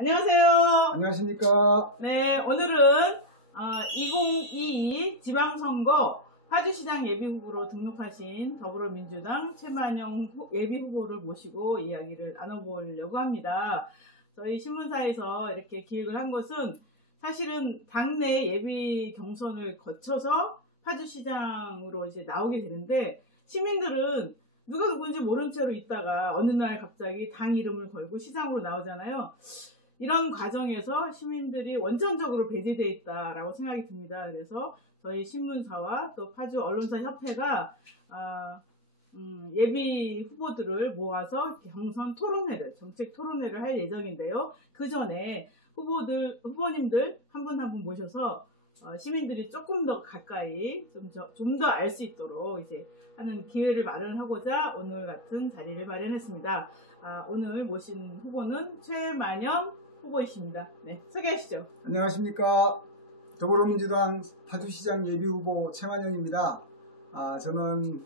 안녕하세요. 안녕하십니까. 네, 오늘은 2022 지방선거 파주시장 예비후보로 등록하신 더불어민주당 최만영 예비후보를 모시고 이야기를 나눠보려고 합니다. 저희 신문사에서 이렇게 기획을 한 것은 사실은 당내 예비 경선을 거쳐서 파주시장으로 이제 나오게 되는데, 시민들은 누가 누군지 모른 채로 있다가 어느 날 갑자기 당 이름을 걸고 시장으로 나오잖아요. 이런 과정에서 시민들이 원천적으로 배제되어 있다라고 생각이 듭니다. 그래서 저희 신문사와 또 파주 언론사 협회가 예비 후보들을 모아서 경선 토론회를, 정책 토론회를 할 예정인데요. 그 전에 후보님들 한 분 한 분 모셔서 시민들이 조금 더 가까이 좀 더 알 수 있도록 이제 하는 기회를 마련하고자 오늘 같은 자리를 마련했습니다. 오늘 모신 후보는 최만영 후보이십니다. 네, 소개하시죠. 안녕하십니까. 더불어민주당 파주시장 예비후보 최만영입니다. 저는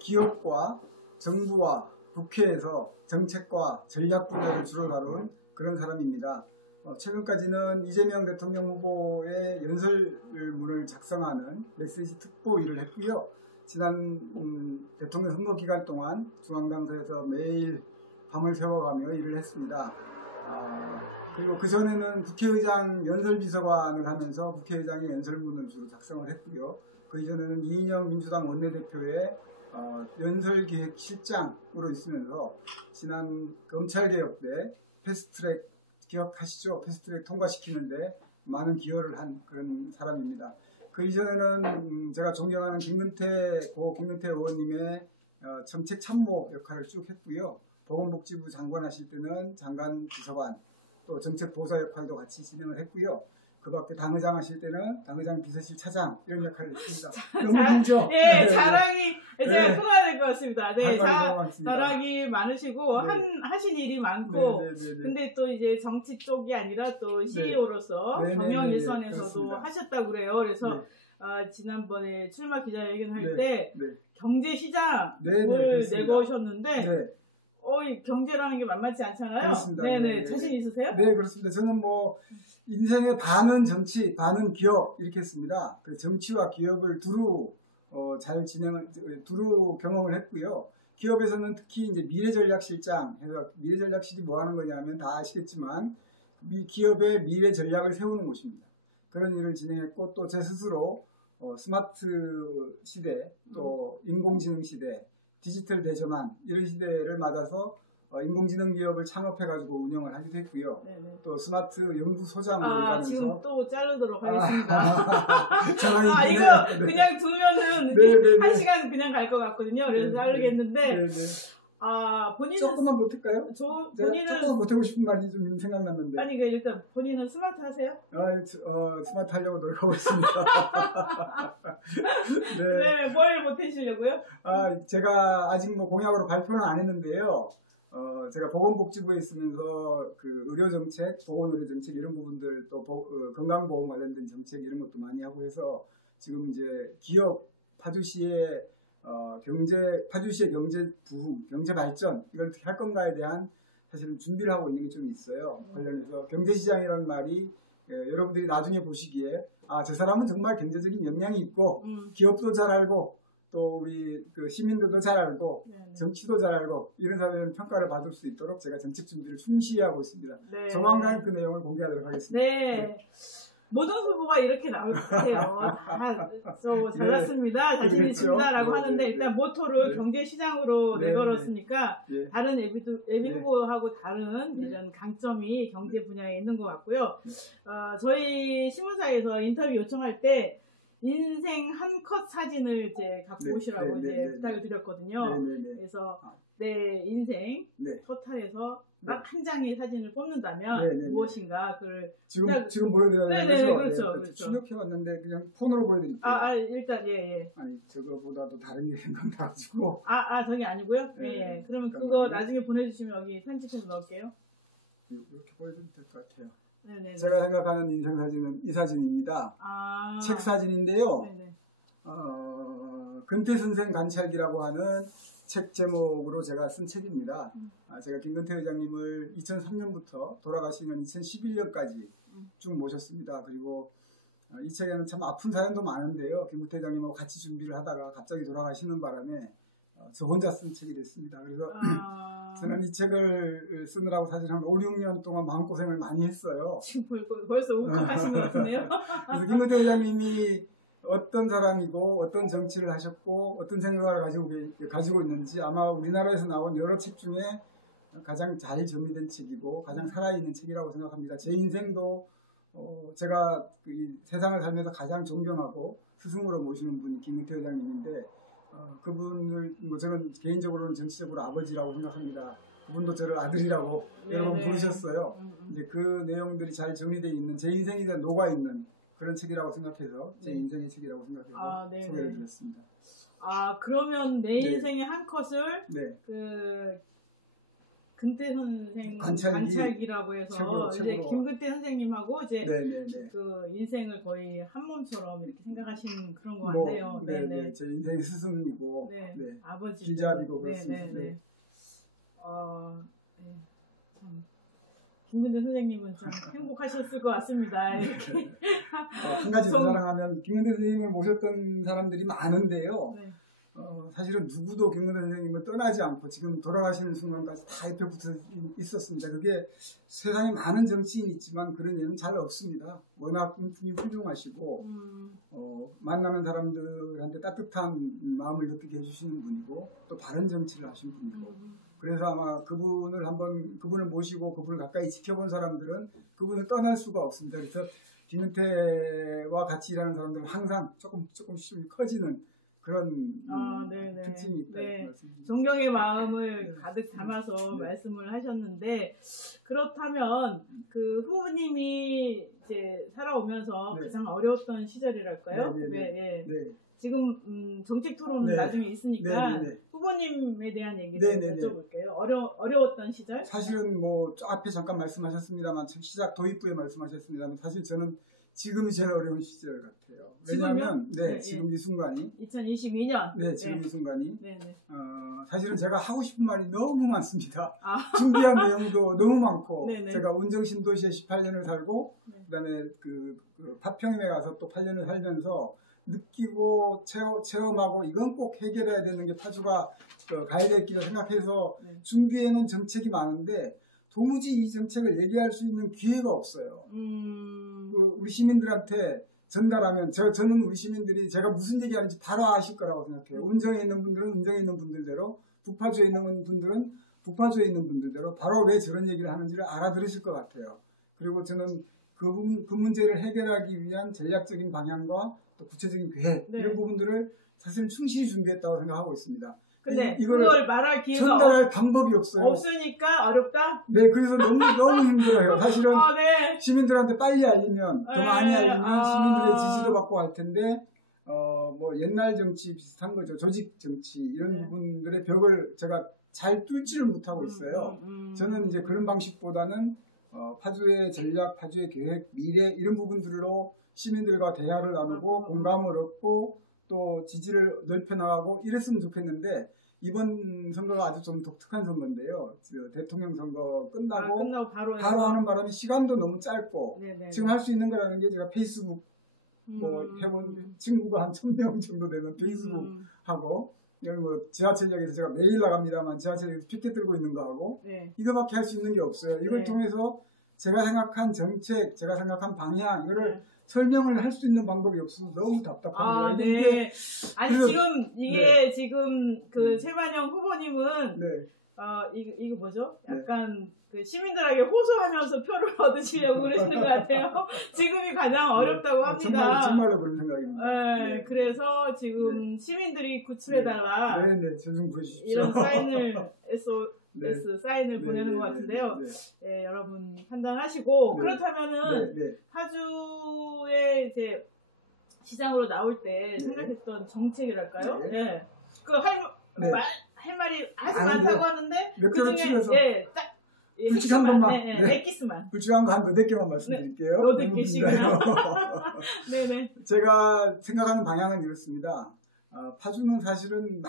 기업과 정부와 국회에서 정책과 전략 분야를 주로 다룬 그런 사람입니다. 최근까지는 이재명 대통령 후보의 연설문을 작성하는 메시지 특보 일을 했고요. 지난 대통령 선거 기간 동안 중앙당사에서 매일 밤을 새워가며 일을 했습니다. 그리고 그전에는 국회의장 연설비서관을 하면서 국회의장의 연설문을 주로 작성을 했고요. 그 이전에는 이인영 민주당 원내대표의 연설기획실장으로 있으면서 지난 검찰개혁 때 패스트트랙 기억하시죠? 패스트트랙 통과시키는데 많은 기여를 한 그런 사람입니다. 그 이전에는 제가 존경하는 김근태 의원님의 정책 참모 역할을 쭉 했고요. 보건복지부 장관 하실 때는 장관 비서관, 또 정책보좌 역할도 같이 진행을 했고요. 그 밖에 당의장 하실 때는 당의장 비서실 차장 이런 역할을 했습니다. 너무 길죠? 네, 자랑이 이제 네. 끊어야 될 것 같습니다. 네, 자랑이 많으시고 네. 하신 일이 많고, 근데 또 이제 정치 쪽이 아니라 또 CEO로서 경영일선에서도 하셨다고 그래요. 그래서 지난번에 출마 기자회견 할 때 경제시장을 내거셨는데 경제라는 게 만만치 않잖아요. 그렇습니다. 네네. 자신 있으세요? 네, 그렇습니다. 저는 인생의 반은 정치, 반은 기업 이렇게 했습니다. 그 정치와 기업을 두루 경험을 했고요. 기업에서는 특히 이제 미래전략실장 해서 미래전략실이 뭐 하는 거냐면 다 아시겠지만 기업의 미래 전략을 세우는 곳입니다. 그런 일을 진행했고 또 제 스스로 스마트 시대 또 인공지능 시대 디지털 대전환 이런 시대를 맞아서 인공지능 기업을 창업해가지고 운영을 하기도 했고요. 네네. 또 스마트 연구소장으로 일하면서 지금 또 자르도록 하겠습니다. 이거 그냥 두면은 1시간 그냥 갈 것 같거든요. 그래서 자르겠는데 본인은 조금만 못할까요? 본인은 조금만 못하고 싶은 말이 좀 생각났는데. 아니 일단 본인은 스마트 하세요? 스마트 하려고 노력하고 있습니다. 네, 뭘 못하시려고요? 제가 아직 공약으로 발표는 안 했는데요. 제가 보건복지부에 있으면서 그 의료정책, 보건의료정책 이런 부분들 또 건강보험 관련된 정책 이런 것도 많이 하고 해서 지금 이제 기업 파주시의 파주시의 경제 부흥, 경제 발전 이걸 어떻게 할 건가에 대한 사실은 준비를 하고 있는 게 좀 있어요. 관련해서 경제시장이라는 말이 여러분들이 나중에 보시기에 저 사람은 정말 경제적인 역량이 있고 기업도 잘 알고 또 우리 그 시민들도 잘 알고 정치도 잘 알고 이런 사람들은 평가를 받을 수 있도록 제가 정책 준비를 충실히 하고 있습니다. 조만간 그 내용을 공개하도록 하겠습니다. 네. 모든 후보가 이렇게 나올 것 같아요. 잘났습니다. 자신 있습니다. 라고 하는데 일단 모토를 경제시장으로 내걸었으니까 다른 예비 후보하고 다른 이런 강점이 경제 분야에 있는 것 같고요. 저희 신문사에서 인터뷰 요청할 때 인생 한 컷 사진을 이제 갖고 오시라고 이제 부탁을 드렸거든요. 그래서 내 인생 토탈에서 딱 한 장의 사진을 뽑는다면 무엇인가 그걸 지금 보여드려야 되는 거죠? 그렇죠. 출력해왔는데 그냥 폰으로 보여드릴게요. 일단 아니 저거보다도 다른 게 생각나가지고. 저게 아니고요? 그러면 그거 나중에 보내주시면 여기 편집해서 넣을게요. 이렇게 보여드리면 될 것 같아요. 네네. 제가 생각하는 인생 사진은 이 사진입니다. 책 사진인데요. 근태 선생 관찰기라고 하는 책 제목으로 제가 쓴 책입니다. 제가 김근태 회장님을 2003년부터 돌아가시는 2011년까지 쭉 모셨습니다. 그리고 이 책에는 참 아픈 사연도 많은데요. 김근태 회장님하고 같이 준비를 하다가 갑자기 돌아가시는 바람에 저 혼자 쓴 책이 됐습니다. 그래서 저는 이 책을 쓰느라고 사실 한 5, 6년 동안 마음고생을 많이 했어요. 지금 벌써 울컥하신 것 같은데요. 그래서 김근태 회장님이 어떤 사람이고 어떤 정치를 하셨고 어떤 생각을 가지고 있는지 아마 우리나라에서 나온 여러 책 중에 가장 잘 정리된 책이고 가장 살아있는 책이라고 생각합니다. 제 인생도 제가 이 세상을 살면서 가장 존경하고 스승으로 모시는 분이 김근태 회장님인데 그분을 저는 개인적으로는 정치적으로 아버지라고 생각합니다. 그분도 저를 아들이라고 여러 번 부르셨어요. 이제 그 내용들이 잘 정리되어 있는 제 인생에 대한 녹아있는 그런 책이라고 생각해서 제 인생의 책이라고 생각해서 소개를 드렸습니다. 그러면 내 인생의 한 컷을 네. 그 근태 선생 관찰기라고 해서 이제 김근태 선생님하고 이제 네네네. 그 인생을 거의 한 몸처럼 이렇게 생각하시는 그런 것 같네요. 네네. 제 인생의 스승이고 아버지 길잡이고 그렇습니다. 네. 참 김근태 선생님은 참 행복하셨을 것 같습니다. 이렇게 한 가지 더 자랑하면 김근태 선생님을 모셨던 사람들이 많은데요. 네. 사실은 누구도 김근태 선생님을 떠나지 않고 지금 돌아가시는 순간까지 다 옆에 붙어 있었습니다. 그게 세상에 많은 정치인이 있지만 그런 예는 잘 없습니다. 워낙 인품이 훌륭하시고 만나는 사람들한테 따뜻한 마음을 느끼게 해주시는 분이고 또 바른 정치를 하신 분이고 그래서 아마 그분을 모시고 그분을 가까이 지켜본 사람들은 그분을 떠날 수가 없습니다. 그래서 김근태와 같이 일하는 사람들은 항상 조금씩 커지는 그런 특징이 있다. 네. 존경의 마음을 가득 담아서 말씀을 하셨는데 그렇다면 그 후보님이 이제 살아오면서 가장 어려웠던 시절이랄까요? 네. 지금 정책 토론은 나중에 있으니까 후보님에 대한 얘기를 여쭤볼게요. 어려웠던 시절? 사실은 뭐 앞에 잠깐 말씀하셨습니다만 시작 도입부에 말씀하셨습니다만 사실 저는 지금이 제일 어려운 시절 같아요. 왜냐하면 지금 이 순간이 2022년 지금 이 순간이 사실은 제가 하고 싶은 말이 너무 많습니다. 준비한 내용도 너무 많고 제가 운정신도시에 18년을 살고 그다음에 그 파평임에 가서 또 8년을 살면서 느끼고 체험하고 이건 꼭 해결해야 되는 게 파주가 가야 될 길을 생각해서 준비해놓은 정책이 많은데 도무지 이 정책을 얘기할 수 있는 기회가 없어요. 우리 시민들한테 전달하면 저는 우리 시민들이 제가 무슨 얘기하는지 바로 아실 거라고 생각해요. 운정에 있는 분들은 운정에 있는 분들대로 북파주에 있는 분들은 북파주에 있는 분들대로 바로 왜 저런 얘기를 하는지를 알아들으실 것 같아요. 그리고 저는 그 문제를 해결하기 위한 전략적인 방향과 또 구체적인 계획 이런 부분들을 사실 충실히 준비했다고 생각하고 있습니다. 근데 그걸 말할 기회가 전달할 방법이 없어요. 없으니까 어렵다? 네, 그래서 너무 힘들어요. 사실은 시민들한테 빨리 알리면 더 많이 알리면 시민들의 지지도 받고 할 텐데 뭐 옛날 정치 비슷한 거죠. 조직 정치 이런 부분들의 벽을 제가 잘 뚫지를 못하고 있어요. 저는 이제 그런 방식보다는 파주의 전략, 파주의 계획, 미래 이런 부분들로 시민들과 대화를 나누고 공감을 얻고 또 지지를 넓혀나가고 이랬으면 좋겠는데 이번 선거가 아주 좀 독특한 선거인데요. 대통령 선거 끝나고 바로 하는 바람에 시간도 너무 짧고 지금 할 수 있는 거라는 게 제가 페이스북 해본 친구가 한 1000명 정도 되는 페이스북하고 여기 뭐 지하철역에서 제가 매일 나갑니다만 지하철역에서 피켓 들고 있는 거하고 이거밖에 할 수 있는 게 없어요. 이걸 통해서 제가 생각한 정책, 제가 생각한 방향 이거를 설명을 할 수 있는 방법이 없어서 너무 답답합니다. 지금 그 최만영 후보님은 이거 뭐죠? 약간 그 시민들에게 호소하면서 표를 얻으시려고 그러시는 것 같아요. 지금이 가장 어렵다고 합니다. 정말로 그런 생각입니다. 그래서 지금 시민들이 구출해달라 이런 사인을 사인을 보내는 것 같은데요. 여러분 판단하시고 그렇다면은 파주에 이제 시장으로 나올 때 생각했던 정책이랄까요? 그 할 말이 아주 많다고 하는데 그 중에 딱 굵직한 것만 넷기스만 굵직한 거 한 4개만 말씀드릴게요. 8개씩이요? 제가 생각하는 방향은 이렇습니다. 파주는 사실은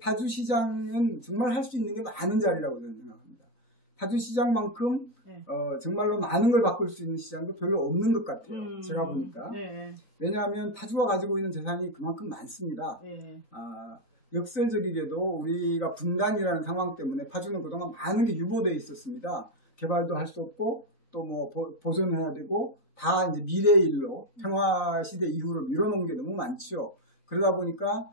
파주시장은 정말 할 수 있는 게 많은 자리라고 저는 생각합니다. 파주시장만큼 네. 정말로 많은 걸 바꿀 수 있는 시장도 별로 없는 것 같아요. 제가 보니까. 네. 왜냐하면 파주가 가지고 있는 재산이 그만큼 많습니다. 네. 역설적이게도 우리가 분단이라는 상황 때문에 파주는 그동안 많은 게 유보되어 있었습니다. 개발도 할 수 없고 또 뭐 보존해야 되고 다 이제 미래의 일로 평화 시대 이후로 밀어놓은 게 너무 많죠. 그러다 보니까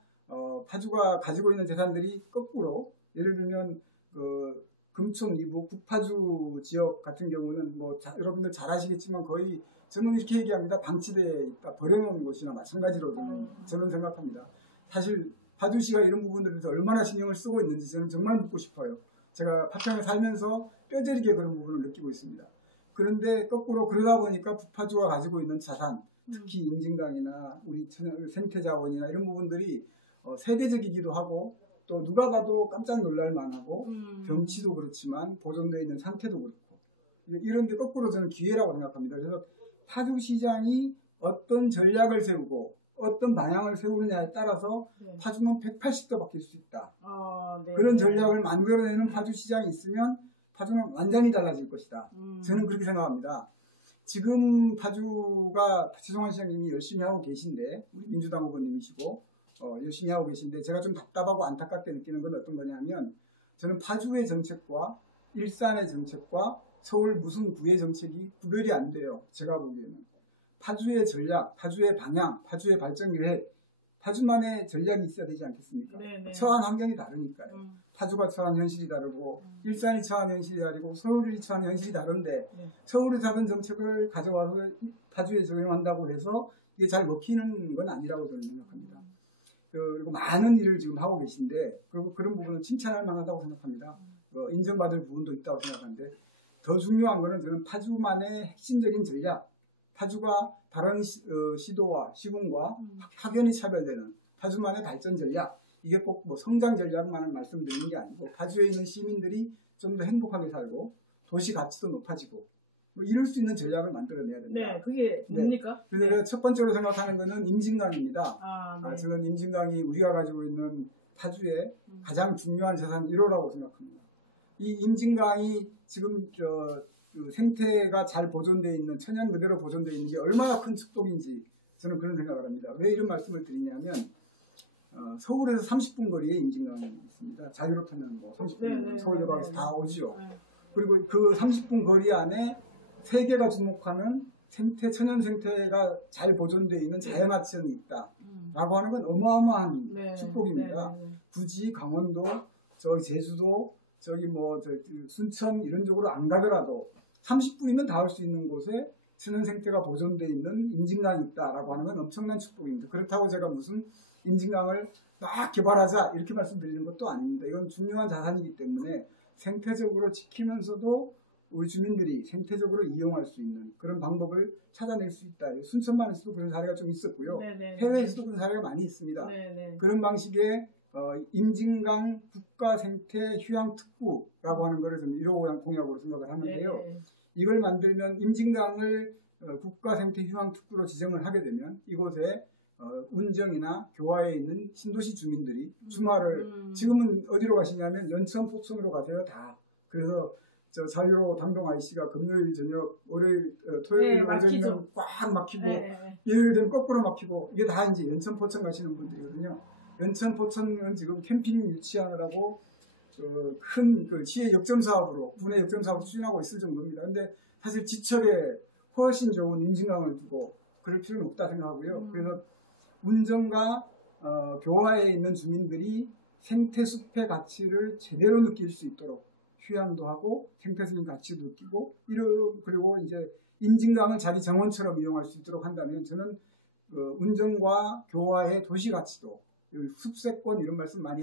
파주가 가지고 있는 재산들이 거꾸로 예를 들면 그 금촌 이북 북파주 지역 같은 경우는 뭐 여러분들 잘 아시겠지만 거의 저는 이렇게 얘기합니다. 방치되어 있다 버려놓은 곳이나 마찬가지로 저는 생각합니다. 사실 파주시가 이런 부분들에 대해서 얼마나 신경을 쓰고 있는지 저는 정말 묻고 싶어요. 제가 파평에 살면서 뼈저리게 그런 부분을 느끼고 있습니다. 그런데 거꾸로 그러다 보니까 북파주가 가지고 있는 자산, 특히 임진강이나 우리 생태자원이나 이런 부분들이 세대적이기도 하고 또 누가 봐도 깜짝 놀랄 만하고 경치도 그렇지만 보존되어 있는 상태도 그렇고 이런데 거꾸로 저는 기회라고 생각합니다. 그래서 파주시장이 어떤 전략을 세우고 어떤 방향을 세우느냐에 따라서 파주는 180도 바뀔 수 있다. 네. 그런 전략을 만들어내는 파주시장이 있으면 파주는 완전히 달라질 것이다. 저는 그렇게 생각합니다. 지금 파주가 최종환 시장님이 열심히 하고 계신데 우리 민주당 후보님이시고 열심히 하고 계신데 제가 좀 답답하고 안타깝게 느끼는 건 어떤 거냐면 저는 파주의 정책과 일산의 정책과 서울 무슨 구의 정책이 구별이 안 돼요. 제가 보기에는. 파주의 전략, 파주의 방향, 파주의 발전 계획, 파주만의 전략이 있어야 되지 않겠습니까? 네네. 처한 환경이 다르니까요. 파주가 처한 현실이 다르고 일산이 처한 현실이 다르고 서울이 처한 현실이 다른데 서울에서 하던 정책을 가져와서 파주에 적용한다고 해서 이게 잘 먹히는 건 아니라고 저는 생각합니다. 그리고 많은 일을 지금 하고 계신데 그리고 그런 부분은 칭찬할 만하다고 생각합니다. 인정받을 부분도 있다고 생각하는데 더 중요한 거는 저는 파주만의 핵심적인 전략, 파주가 다른 시도와 시군과 확연히 차별되는 파주만의 발전 전략, 이게 꼭 뭐 성장 전략만 말씀드리는 게 아니고 파주에 있는 시민들이 좀 더 행복하게 살고 도시 가치도 높아지고 뭐 이럴 수 있는 전략을 만들어내야 됩니다. 네, 그게 뭡니까? 그래서 첫 번째로 생각하는 거는 임진강입니다. 네. 저는 임진강이 우리가 가지고 있는 파주의 가장 중요한 재산 1호라고 생각합니다. 이 임진강이 지금 그 생태가 잘 보존되어 있는 천연 그대로 보존되어 있는 게 얼마나 큰 축복인지 저는 그런 생각을 합니다. 왜 이런 말씀을 드리냐면 서울에서 30분 거리에 임진강이 있습니다. 자유로 타면 뭐 30분 서울역에서 다 오지요. 그리고 그 30분 거리 안에 세계가 주목하는 천연 생태가 잘 보존되어 있는 자연하천이 있다라고 하는 건 어마어마한 축복입니다. 굳이 강원도, 저기 제주도, 저기 뭐 순천 이런 쪽으로 안 가더라도 30분이면 닿을 수 있는 곳에 천연 생태가 보존되어 있는 임진강이 있다라고 하는 건 엄청난 축복입니다. 그렇다고 제가 무슨 임진강을 막 개발하자 이렇게 말씀드리는 것도 아닙니다. 이건 중요한 자산이기 때문에 생태적으로 지키면서도 우리 주민들이 생태적으로 이용할 수 있는 그런 방법을 찾아낼 수 있다. 순천만에서도 그런 사례가 좀 있었고요. 해외에서도 그런 사례가 많이 있습니다. 그런 방식의 임진강 국가생태휴양특구라고 하는 것을 좀 1호 공약으로 생각을 하는데요. 이걸 만들면 임진강을 국가생태휴양특구로 지정을 하게 되면 이곳에 운정이나 교화에 있는 신도시 주민들이 주말을 지금은 어디로 가시냐면 연천 포천으로 가세요. 다. 그래서 저 자유로 당동 IC가 금요일 저녁 월요일 토요일 오전이면 꽉 막히고 일요일 되면 거꾸로 막히고 이게 다 이제 연천 포천 가시는 분들이거든요. 연천 포천은 지금 캠핑 유치하느라고 큰 그 시의 역점 사업으로 분해 역점 사업을 추진하고 있을 정도입니다. 근데 사실 지척에 훨씬 좋은 임진강을 두고 그럴 필요는 없다 생각하고요. 그래서 운정과 교화에 있는 주민들이 생태숲의 가치를 제대로 느낄 수 있도록 휴양도 하고 생태적인 가치도 느끼고 그리고 이제 임진강을 자기 정원처럼 이용할 수 있도록 한다면 저는 운정과 교화의 도시 가치도 숲세권 이런 말씀 많이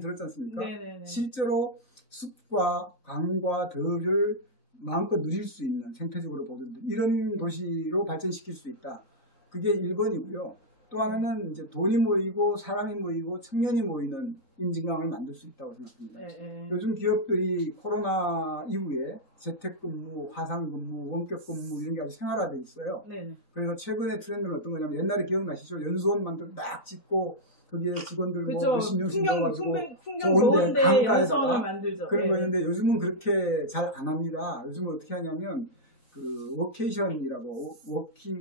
들었지 않습니까? 실제로 숲과 강과 들을 마음껏 누릴 수 있는 생태적으로 보존된 이런 도시로 발전시킬 수 있다. 그게 1번이고요. 또 하나는 이제 돈이 모이고 사람이 모이고 청년이 모이는 임진강을 만들 수 있다고 생각합니다. 요즘 기업들이 코로나 이후에 재택근무, 화상근무, 원격근무 이런 게 아주 생활화되어 있어요. 그래서 최근에 트렌드는 어떤 거냐면 옛날에 기억나시죠? 연수원 만들고 막 짓고 거기에 직원들 뭐 그죠. 몇십 명씩 풍경 넣어가지고 풍경 좋은데, 좋은데 강가에다가. 연수원을 만들죠. 그런 거 있는데 요즘은 그렇게 잘 안 합니다. 요즘은 어떻게 하냐면 그 워케이션이라고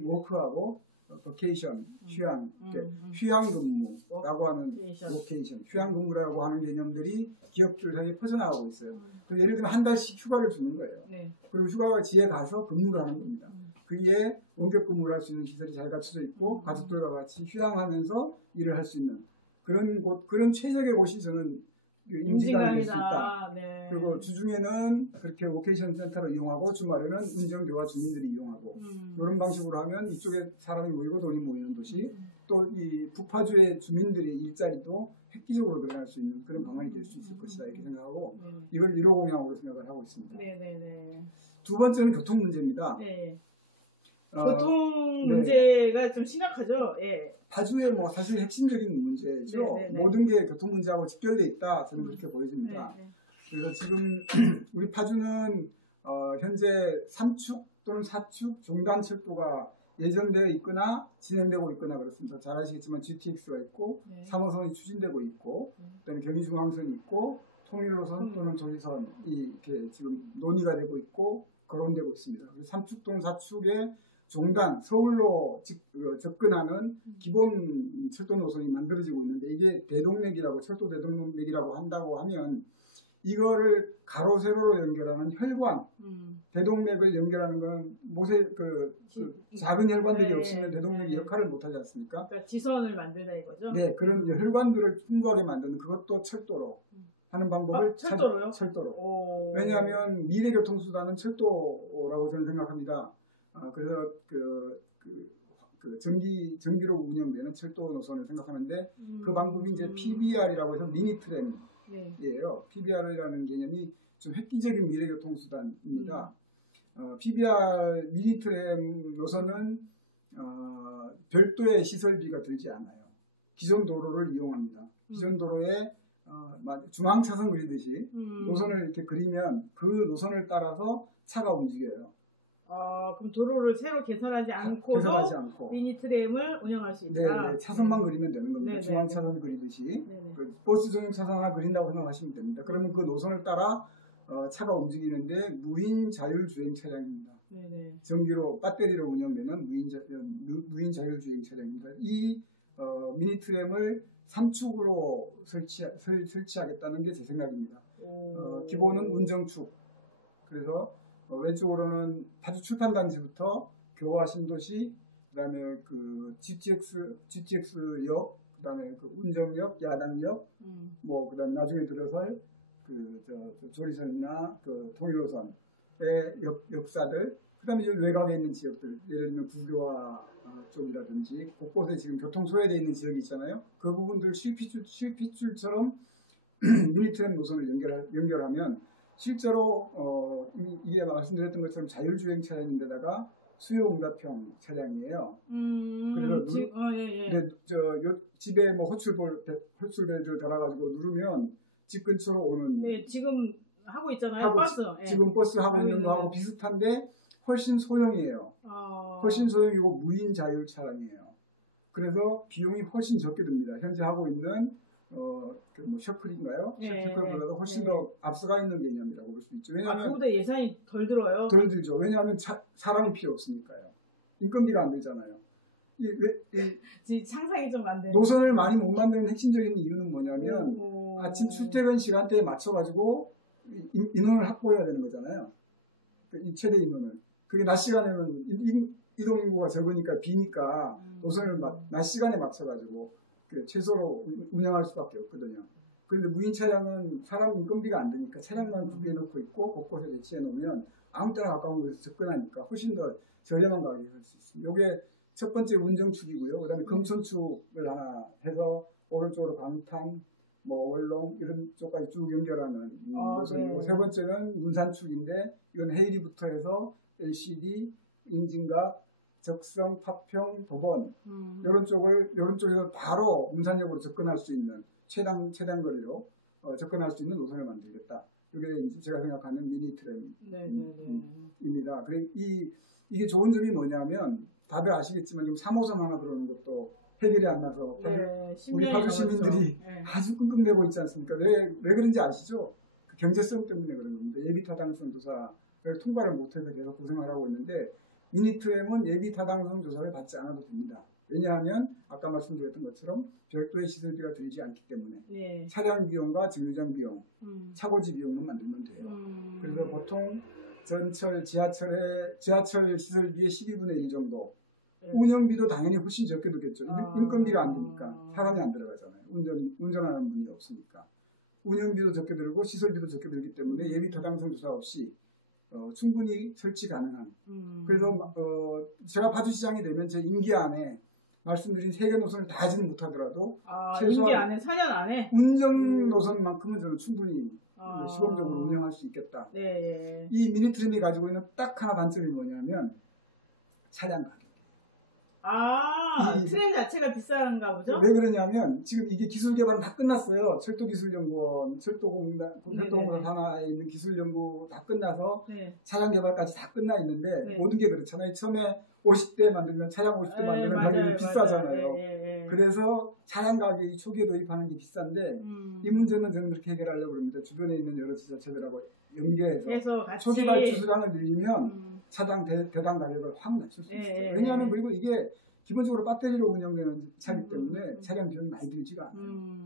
워크하고 버케이션, 휴양, 휴양 근무라고 하는 워케이션, 휴양 근무라고 하는 개념들이 기업들 사이에 퍼져나가고 있어요. 그래서 예를 들면 한 달씩 휴가를 주는 거예요. 네. 그리고 휴가지에 가서 근무를 하는 겁니다. 그게 원격 근무를 할 수 있는 시설이 잘 갖춰져 있고 가족들과 같이 휴양하면서 일을 할 수 있는 그런 곳, 그런 최적의 곳이 저는 임진강이 될 수 있다. 네. 그리고 주중에는 그렇게 로케이션 센터를 이용하고 주말에는 운전교와 주민들이 이용하고 이런 방식으로 하면 이쪽에 사람이 모이고 돈이 모이는 도시 또 이 북파주의 주민들의 일자리도 획기적으로 늘어날 수 있는 그런 방안이 될 수 있을 것이다 이렇게 생각하고 이걸 1호 공약으로 생각을 하고 있습니다. 네네네. 두 번째는 교통 문제입니다. 네. 교통 문제가 좀 심각하죠. 예. 파주의 뭐 사실 핵심적인 문제죠. 네네네. 모든 게 교통 문제하고 직결돼 있다. 저는 그렇게 보여집니다. 네네. 그래서 지금 우리 파주는 현재 3축 또는 4축 종단 철도가 예정되어 있거나 진행되고 있거나 그렇습니다. 잘 아시겠지만 GTX가 있고 3호선이 추진되고 있고 그다음에 경의중앙선이 있고 통일로선 또는 조지선이 이렇게 지금 논의가 되고 있고 거론되고 있습니다. 3축 또는 4축의 종단, 서울로 접근하는 기본 철도 노선이 만들어지고 있는데 이게 대동맥이라고 철도 대동맥이라고 한다고 하면 이거를 가로 세로로 연결하는 혈관, 대동맥을 연결하는 건 작은 혈관들이 없으면 대동맥이 역할을 못하지 않습니까? 그러니까 지선을 만들다 이거죠? 네, 그런 혈관들을 풍부하게 만드는 그것도 철도로 하는 방법을 철도로요? 철도로. 왜냐하면 미래 교통수단은 철도라고 저는 생각합니다. 그래서 전기로 운영되는 철도 노선을 생각하는데 그 방법이 이제 PBR이라고 해서 미니 트램이에요. PBR이라는 개념이 좀 획기적인 미래 교통수단입니다. PBR 미니 트램 노선은 별도의 시설비가 들지 않아요. 기존 도로를 이용합니다. 기존 도로에 중앙차선 그리듯이 노선을 이렇게 그리면 그 노선을 따라서 차가 움직여요. 그럼 도로를 새로 개설하지 않고 미니 트램을 운영할 수 있다. 네, 차선만 그리면 되는 겁니다. 중앙차선 그리듯이 그 버스 전용 차선 하나 그린다고 생각하시면 됩니다. 그러면 그 노선을 따라 차가 움직이는데 무인 자율주행 차량입니다. 전기로 배터리로 운영되는 무인 자율주행 차량입니다. 이 미니 트램을 3축으로 설치하겠다는 게 제 생각입니다. 기본은 운정축. 그래서 왼쪽으로는 파주 출판단지부터 교화 신도시, 그다음에 그 GTX역, 그다음에 그 운정역, 야당역, 뭐 그다음 나중에 들어설 조리선이나 그 통일로선의 역사들, 그다음에 외곽에 있는 지역들, 예를 들면 구교화 쪽이라든지 곳곳에 지금 교통 소외되어 있는 지역이 있잖아요. 그 부분들 실핏줄처럼 미니트램 노선을 연결하면 실제로 이게 말씀드렸던 것처럼 자율주행 차량인데다가 수요응답형 차량이에요. 그래서 집에 뭐 호출벨을 달아가지고 누르면 집 근처로 오는. 네, 지금 하고 있잖아요. 버스. 지금 버스 하고 있는 거하고 비슷한데 훨씬 소형이에요. 훨씬 소형이고 무인 자율 차량이에요. 그래서 비용이 훨씬 적게 듭니다. 현재 하고 있는 뭐 셔클인가요? 셔클보다도 훨씬 더 앞서가 있는 개념이라고 볼 수 있죠. 왜냐하면 그보다 예산이 덜 들어요. 덜 들죠. 왜냐하면 사람이 필요 없으니까요. 인건비가 안 들잖아요. 상상이 좀 안 되는. 노선을 많이 못 만드는 핵심적인 이유는 뭐냐면 아침 출퇴근 시간대에 맞춰가지고 인원을 확보해야 되는 거잖아요. 이 최대 인원을. 그게 낮 시간에는 이동 인구가 적으니까 비니까 노선을 낮 시간에 맞춰가지고 최소로 운영할 수밖에 없거든요. 그런데 무인 차량은 사람 인건비가 안 드니까 차량만 구비해 놓고 있고 곳곳에 배치해 놓으면 아무 때나 가까운 곳에서 접근하니까 훨씬 더 저렴한 가격에 할 수 있습니다. 이게 첫 번째 운정축이고요. 그다음에 금천축을 하나 해서 오른쪽으로 강탄, 뭐 월롱 이런 쪽까지 쭉 연결하는 노선이고 세 번째는 문산축인데 이건 헤이리부터 해서 LCD, 인진각, 적성, 파평, 도번 이런 쪽에서 바로 문산역으로 접근할 수 있는 최단 거리로 접근할 수 있는 노선을 만들겠다. 이게 이제 제가 생각하는 미니 트램입니다. 이게 좋은 점이 뭐냐면 다들 아시겠지만 지금 3호선 하나 들어오는 것도 해결이 안 나서 네, 우리 10년이 파주 시민들이 네. 아주 끙끙대고 있지 않습니까? 왜 그런지 아시죠? 그 경제성 때문에 그런 겁니다. 예비타당성 조사를 통과를 못해서 계속 고생을 하고 있는데 미니투엠은 예비타당성 조사를 받지 않아도 됩니다. 왜냐하면 아까 말씀드렸던 것처럼 별도의 시설비가 들지 않기 때문에 네. 차량 비용과 정류장 비용, 차고지 비용만 만들면 돼요. 그래서 보통 전철, 지하철 시설비의 12분의 1 정도. 운영비도 당연히 훨씬 적게 들겠죠. 인건비가 안 되니까 사람이 안 들어가잖아요. 운전하는 분이 없으니까. 운영비도 적게 들고 시설비도 적게 들기 때문에 예비타당성 조사 없이 충분히 설치 가능한. 그래서 제가 파주시장이 되면 제 임기 안에 말씀드린 3개 노선을 다 하지는 못하더라도 임기 안에 4년 안에 운정 노선만큼은 저는 충분히 시범적으로 운영할 수 있겠다. 네. 이 미니트램이 가지고 있는 딱 하나 단점이 뭐냐면 차량 가격. 트램 자체가 비싼가 보죠? 왜 그러냐면 지금 이게 기술 개발은 다 끝났어요. 철도기술연구원, 철도공단 산하에 있는 기술연구 다 끝나서 네. 차량 개발까지 다 끝나 있는데 네. 모든 게 그렇잖아요. 처음에 50대 만들면 차량 50대 만드는 가격이 비싸잖아요. 네. 그래서 차량 가격이 초기에 도입하는 게 비싼데 이 문제는 저는 그렇게 해결하려고 합니다. 주변에 있는 여러 지자체들하고 연계해서 초기 발주 수량을 늘리면 차량 대당 가격을 확 낮출 수 있어요. 왜냐하면 그리고 이게 기본적으로 배터리로 운영되는 차이기 때문에 차량 비용이 많이 들지가 않아요.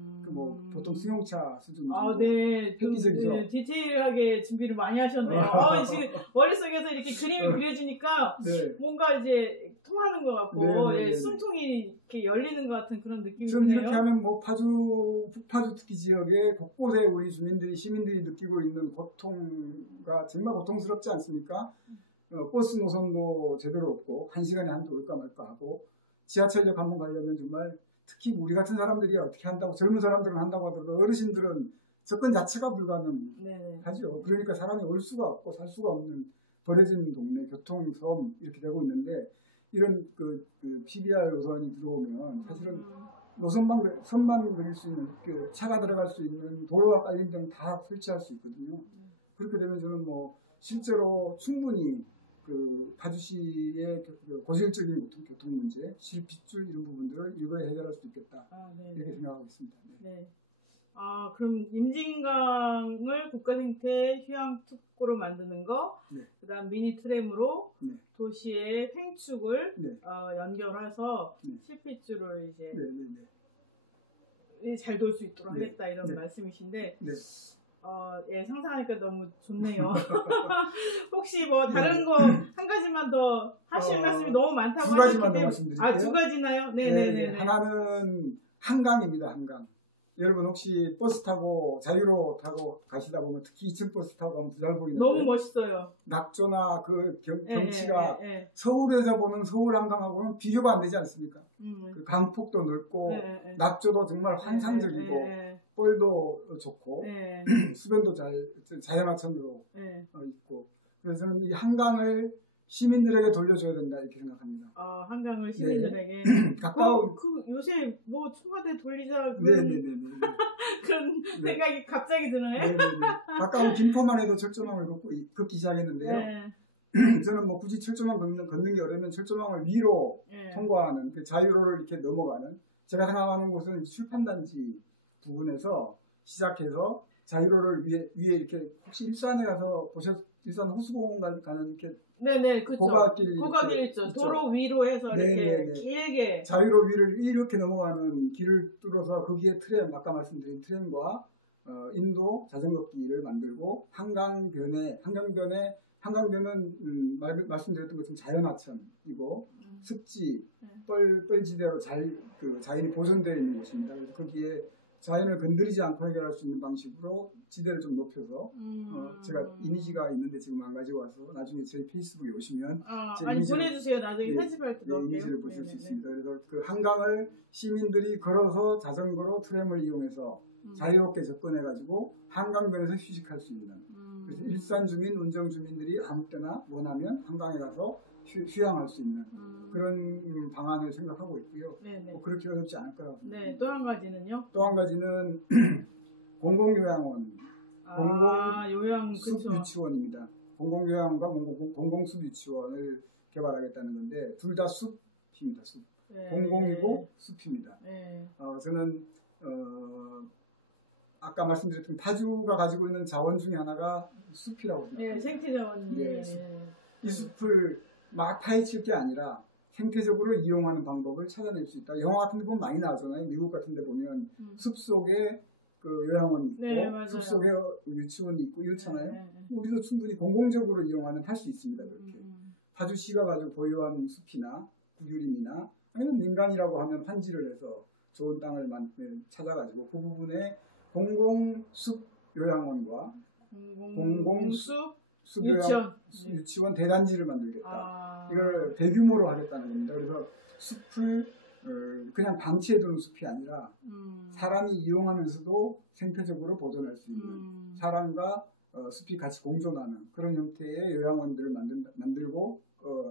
보통 승용차 수준 정도. 네. 획기적이죠. 네, 디테일하게 준비를 많이 하셨네요. 지금 머릿속에서 이렇게 그림이 그려지니까 뭔가 이제 통하는 것 같고 숨통이 이렇게 열리는 것 같은 그런 느낌이 드네요. 이렇게 하면 북파주 특히 지역에 곳곳에 우리 시민들이 느끼고 있는 고통가 정말 고통스럽지 않습니까? 버스 노선도 제대로 없고 1시간에 한 번 올까 말까 하고 지하철역 한번 가려면 정말 특히 우리 같은 사람들이 어떻게 한다고 젊은 사람들은 한다고 하더라도 어르신들은 접근 자체가 불가능하죠. 그러니까 사람이 올 수가 없고 살 수가 없는 버려진 동네, 교통섬 이렇게 되고 있는데 이런 PBR 노선이 들어오면 사실은 선만 그릴 수 있는 차가 들어갈 수 있는 도로와 깔린 등 다 설치할 수 있거든요. 그렇게 되면 저는 실제로 충분히 파주시의 고질적인 교통 문제, 실핏줄 이런 부분들을 일거에 해결할 수 있겠다. 이렇게 생각하고 있습니다. 네. 그럼 임진강을 국가생태 휴양특구로 만드는 거, 그다음 미니 트램으로 도시의 횡축을 연결해서 실핏줄을 이제 잘 돌 수 있도록 하겠다 이런 말씀이신데. 상상하니까 너무 좋네요. 혹시 다른 거 한 가지만 더 하실 말씀이 너무 많다고 하셨기 때문에 2가지만 더 말씀드릴게요. 2가지나요? 네. 하나는 한강입니다. 한강. 여러분 혹시 버스 타고 자유로 타고 가시다 보면 특히 2층 버스 타고 가면 잘 보이는데 너무 멋있어요. 낙조나 경치가 서울에서 보는 서울 한강하고는 비교가 안 되지 않습니까? 강폭도 넓고 낙조도 정말 환상적이고 뻘도 좋고 수변도 자연하천으로 있고 그래서 저는 이 한강을 시민들에게 돌려줘야 된다 이렇게 생각합니다. 한강을 시민들에게 가까운 요새 청와대 돌리자 그런 생각이 갑자기 드네요. 가까운 김포만 해도 철조망을 걷기 시작했는데요. 저는 굳이 철조망 걷는 게 어려면 철조망을 위로 통과하는 자유로를 이렇게 넘어가는 제가 생각하는 곳은 출판단지 부분에서 시작해서 자유로를 위에 이렇게 혹시 일산에 가서 일산 호수공원 가는 이렇게 그렇죠. 고가길 있죠. 도로 위로 해서 이렇게 길게 자유로 위를 이렇게 넘어가는 길을 뚫어서 거기에 아까 말씀드린 트램과 인도 자전거길을 만들고 한강변은 말씀드렸던 것처럼 자연하천이고 습지, 뻘지대로 자연이 보존되어 있는 곳입니다. 그래서 거기에 자연을 건드리지 않고 해결할 수 있는 방식으로 지대를 좀 높여서 제가 이미지가 있는데 지금 안 가지고 와서 나중에 저희 페이스북에 오시면 보내주세요. 나중에 편집할 때 넣을게요. 이미지를 보실 수 있습니다. 그래서 그 한강을 시민들이 걸어서 자전거로 트램을 이용해서 자유롭게 접근해가지고 한강변에서 휴식할 수 있는 그래서 일산 주민, 운정 주민들이 아무 때나 원하면 한강에 가서 휴양할 수 있는 그런 방안을 생각하고 있고요. 그렇게 어렵지 않을 거라고 생각합니다. 또 한 가지는요? 또 한 가지는 공공요양원, 공공숲유치원입니다. 공공요양과 공공숲유치원을 개발하겠다는 건데 둘 다 숲입니다. 숲. 네. 공공이고 숲입니다. 네. 저는 아까 말씀드렸던 파주가 가지고 있는 자원 중에 하나가 숲이라고 생각합니다. 네, 생태자원. 네, 이 숲을 막 파헤칠 게 아니라 생태적으로 이용하는 방법을 찾아낼 수 있다. 영화 같은 데 보면 많이 나오잖아요. 미국 같은 데 보면 숲 속에 그 요양원이 있고 네, 숲 속에 유치원이 있고 이렇잖아요. 네. 우리도 충분히 공공적으로 이용하는 할 수 있습니다. 그렇게. 파주시가 가지고 보유한 숲이나 국유림이나 아니면 민간이라고 하면 환지를 해서 좋은 땅을 찾아가지고 그 부분에 공공숲 요양원과 공공숲 유치원 대단지를 만들겠다. 이걸 대규모로 하겠다는 겁니다. 그래서 숲을 그냥 방치해두는 숲이 아니라 사람이 이용하면서도 생태적으로 보존할 수 있는 사람과 숲이 같이 공존하는 그런 형태의 요양원들을 만들고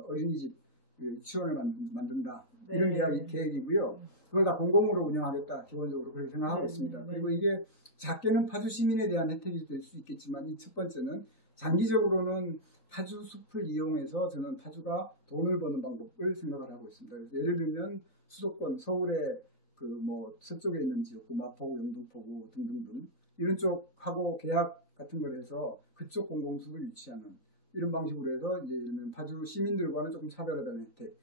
어린이집 유치원을 만든다. 네. 이런 계획이고요. 그걸 다 공공으로 운영하겠다. 기본적으로 그렇게 생각하고 있습니다. 그리고 이게 작게는 파주 시민에 대한 혜택이 될 수 있겠지만 이 첫 번째는 장기적으로는 파주 숲을 이용해서 저는 파주가 돈을 버는 방법을 생각을 하고 있습니다. 그래서 예를 들면 수도권 서울의 그 뭐 서쪽에 있는 지역, 마포구, 영등포구 등등등 이런 쪽하고 계약 같은 걸 해서 그쪽 공공숲을 유치하는 이런 방식으로 해서 이제 예를 들면 파주 시민들과는 조금 차별화된 혜택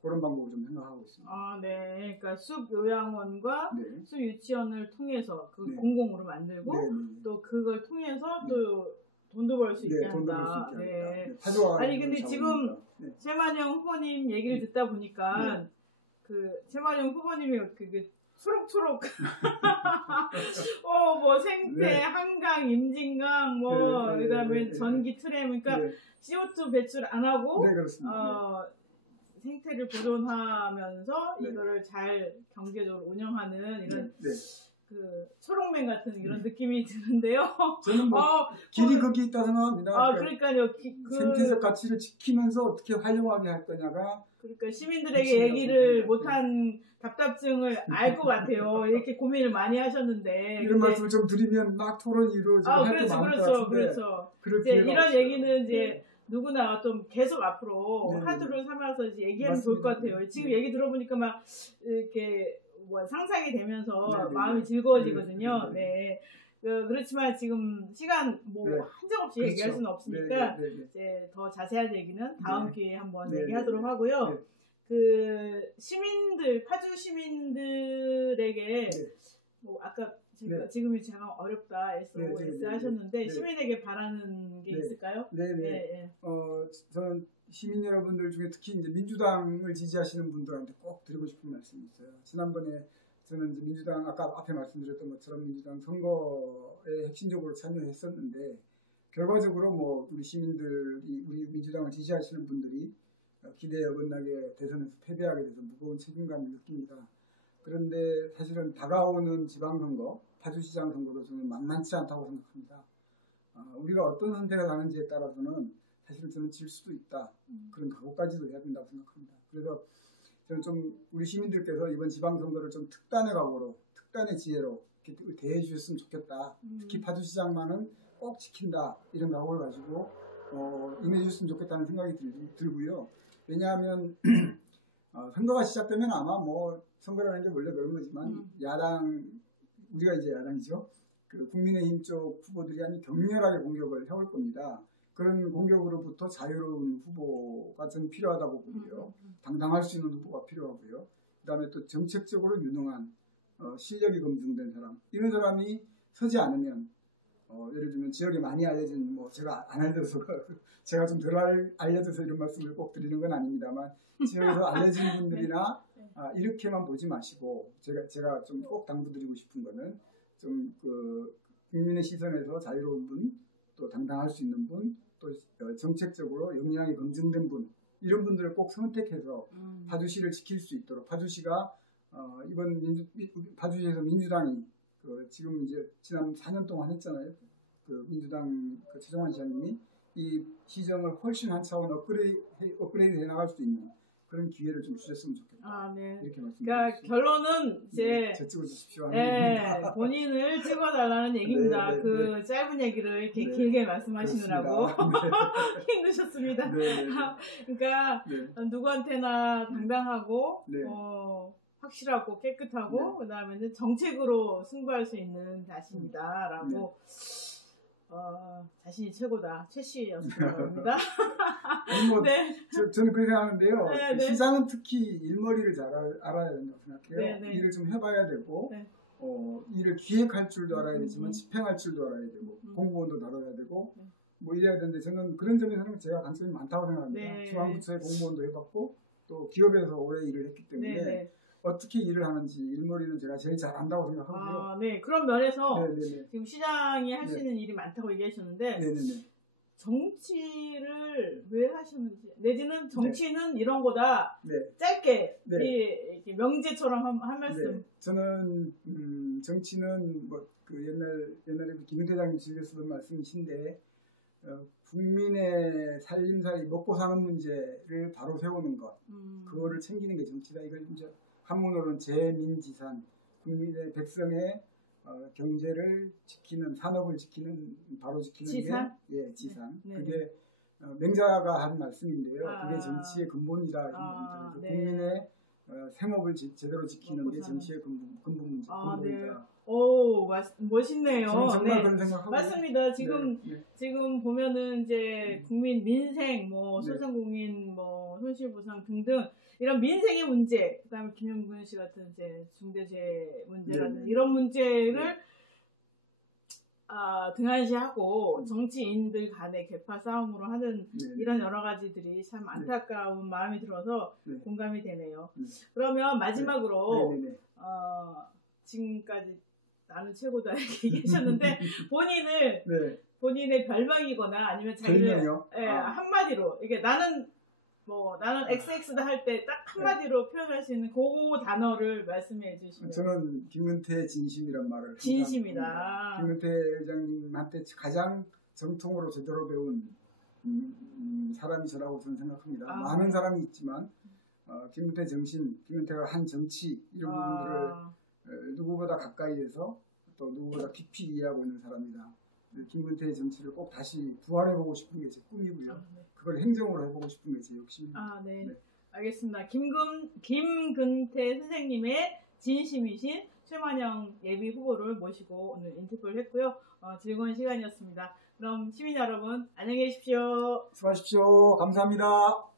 그런 방법을 좀 생각하고 있습니다. 아, 네. 그러니까 숲 요양원과 숲 유치원을 통해서 그 공공으로 만들고 또 그걸 통해서 또 돈도 벌 수 있게 한다. 네. 아니 근데 지금 최만영 후보님 얘기를 듣다 보니까 그 최만영 후보님이 그게 초록초록 뭐 생태, 한강, 임진강 그다음에 전기 트램 그러니까 CO2 배출 안 하고 생태를 보존하면서 이거를 잘 경제적으로 운영하는 이런 그 초록맨 같은 이런 느낌이 드는데요. 저는 길이 거기 있다 생각합니다. 그러니까요. 생태적 가치를 지키면서 어떻게 활용하게 할 거냐가 그러니까 시민들에게 얘기를 못한 답답증을 알 것 같아요. 이렇게 고민을 많이 하셨는데 이런 말씀을 좀 드리면 막 토론이 이루어지고 할 게 많을 것 같은데 그렇죠. 이제 이런 얘기는 이제 누구나 좀 계속 앞으로 화두를 삼아서 이제 얘기하면 좋을 것 같아요. 지금 얘기 들어보니까 막 이렇게 상상이 되면서 마음이 즐거워지거든요. 그렇지만 지금 시간 한정없이 얘기할 수는 없으니까 이제 더 자세한 얘기는 다음 기회에 한번 얘기하도록 하고요. 그 시민들, 파주 시민들에게 아까 지금이 제가 어렵다 SOS 하셨는데 시민에게 바라는 게 있을까요? 저는 시민 여러분들 중에 특히 이제 민주당을 지지하시는 분들한테 꼭 드리고 싶은 말씀이 있어요. 지난번에 저는 이제 민주당 아까 앞에 말씀드렸던 것처럼 민주당 선거에 핵심적으로 참여했었는데 결과적으로 뭐 우리 시민들이 우리 민주당을 지지하시는 분들이 기대에 어긋나게 대선에서 패배하게 돼서 무거운 책임감을 느낍니다. 그런데 사실은 다가오는 지방선거, 파주시장 선거도 저는 만만치 않다고 생각합니다. 우리가 어떤 선택을 하는지에 따라서는 사실은 저는 질 수도 있다. 그런 각오까지도 해야 된다고 생각합니다. 그래서 저는 좀 우리 시민들께서 이번 지방선거를 좀 특단의 각오로, 특단의 지혜로 이렇게 대해 주셨으면 좋겠다. 특히 파주시장만은 꼭 지킨다. 이런 각오를 가지고 임해 주셨으면 좋겠다는 생각이 들고요. 왜냐하면 선거가 시작되면 아마 뭐 선거라는 게 원래 그런 거지만 야당, 우리가 이제 야당이죠. 그 국민의힘 쪽 후보들이 아주 격렬하게 공격을 해올 겁니다. 그런 공격으로부터 자유로운 후보가 좀 필요하다고 보고요. 당당할 수 있는 후보가 필요하고요. 그 다음에 또 정책적으로 유능한 실력이 검증된 사람, 이런 사람이 서지 않으면 예를 들면 지역에 많이 알려진 제가 안 알려서 제가 좀 덜 알려져서 이런 말씀을 꼭 드리는 건 아닙니다만 지역에서 알려진 분들이나 이렇게만 보지 마시고 제가 좀 꼭 당부드리고 싶은 거는 좀 그 국민의 시선에서 자유로운 분, 또 당당할 수 있는 분, 또 정책적으로 역량이 검증된 분, 이런 분들을 꼭 선택해서 파주시를 지킬 수 있도록 파주시가 이번 파주시에서 민주당이 지금 이제 지난 4년 동안 했잖아요. 그 민주당 최종환 시장님이 이 시정을 훨씬 한 차원 업그레이드 해 나갈 수 있는 그런 기회를 좀 주셨으면 좋겠다. 아, 네. 이렇게 말씀드리겠습니다. 그러니까 결론은 이제 제 찍어주십시오. 본인을 찍어달라는 얘기입니다. 네, 네, 그 네. 짧은 얘기를 이렇게 네. 길게 말씀하시느라고 힘드셨습니다. 네, 네. 그러니까 네. 누구한테나 당당하고 네. 확실하고 깨끗하고 그다음에는 정책으로 승부할 수 있는 자신이다라고 자신이 최고다 최씨였습니다. 아니 뭐 네. 저는 그렇게 하는데요. 네, 네. 시장은 특히 일머리를 잘 알아야 된다고 생각해요. 네, 네. 일을 좀 해봐야 되고 네. 일을 기획할 줄도 알아야 되지만 집행할 줄도 알아야 되고 공무원도 다뤄야 되고 네. 뭐 이래야 되는데 저는 그런 점에서는 제가 강점이 많다고 생각합니다. 네. 중앙부처의 공무원도 해봤고 또 기업에서 오래 일을 했기 때문에 네, 네. 어떻게 일을 하는지 일머리는 제가 제일 잘 안다고 생각하고요. 아, 네. 그런 면에서 네네네. 지금 시장이 할 수 네. 있는 일이 많다고 얘기하셨는데 네네네. 정치를 왜 하셨는지 내지는 정치는 이런 거다 네. 짧게 네. 이렇게 명제처럼 한 말씀. 네. 저는 정치는 뭐 그 옛날에 김윤 대장님 즐겨 쓰던 말씀이신데 국민의 살림살이 먹고 사는 문제를 바로 세우는 것, 그거를 챙기는 게 정치다. 이걸 이제 한문으로는 재민지산, 국민의 백성의 경제를 지키는, 산업을 지키는, 바로 지키는 지산? 게 지산. 네. 그게 맹자가 한 말씀인데요. 그게 정치의 근본이다. 아, 네. 국민의 생업을 제대로 지키는 게 정치의 근본이다. 네. 오, 멋있네요. 정말 네. 그런 생각하고 맞습니다. 지금 네. 지금 보면은 이제 국민 민생, 뭐 네. 소상공인, 뭐 손실보상 등등 이런 민생의 문제, 그다음에 김영균 씨 같은 이제 중대재해 문제라든지 네. 이런 문제를 등한시하고 정치인들 간의 계파 싸움으로 하는 이런 여러 가지들이 참 안타까운 마음이 들어서 공감이 되네요. 그러면 마지막으로 지금까지 나는 최고다 이렇게 얘기하셨는데 본인의 별명이거나 아니면 자기를 한마디로 이게 나는 XX다 할 때 딱 한마디로 표현할 수 있는 그 단어를 말씀해 주시면. 저는 김은태 진심이란 말을 진심이다. 김은태 회장님한테 가장 정통으로 제대로 배운 사람이 저라고 저는 생각합니다. 많은 사람이 있지만 김은태 정신, 김은태가 한 정치 이런 부분들을 누구보다 가까이에서 또 누구보다 깊이 이해하고 있는 사람이다. 김근태의 정치를 꼭 다시 부활해보고 싶은 게 제 꿈이고요. 그걸 행정으로 해보고 싶은 게 제 욕심입니다. 네. 알겠습니다. 김근태 선생님의 진심이신 최만영 예비 후보를 모시고 오늘 인터뷰를 했고요. 즐거운 시간이었습니다. 그럼 시민 여러분 안녕히 계십시오. 수고하십시오. 감사합니다.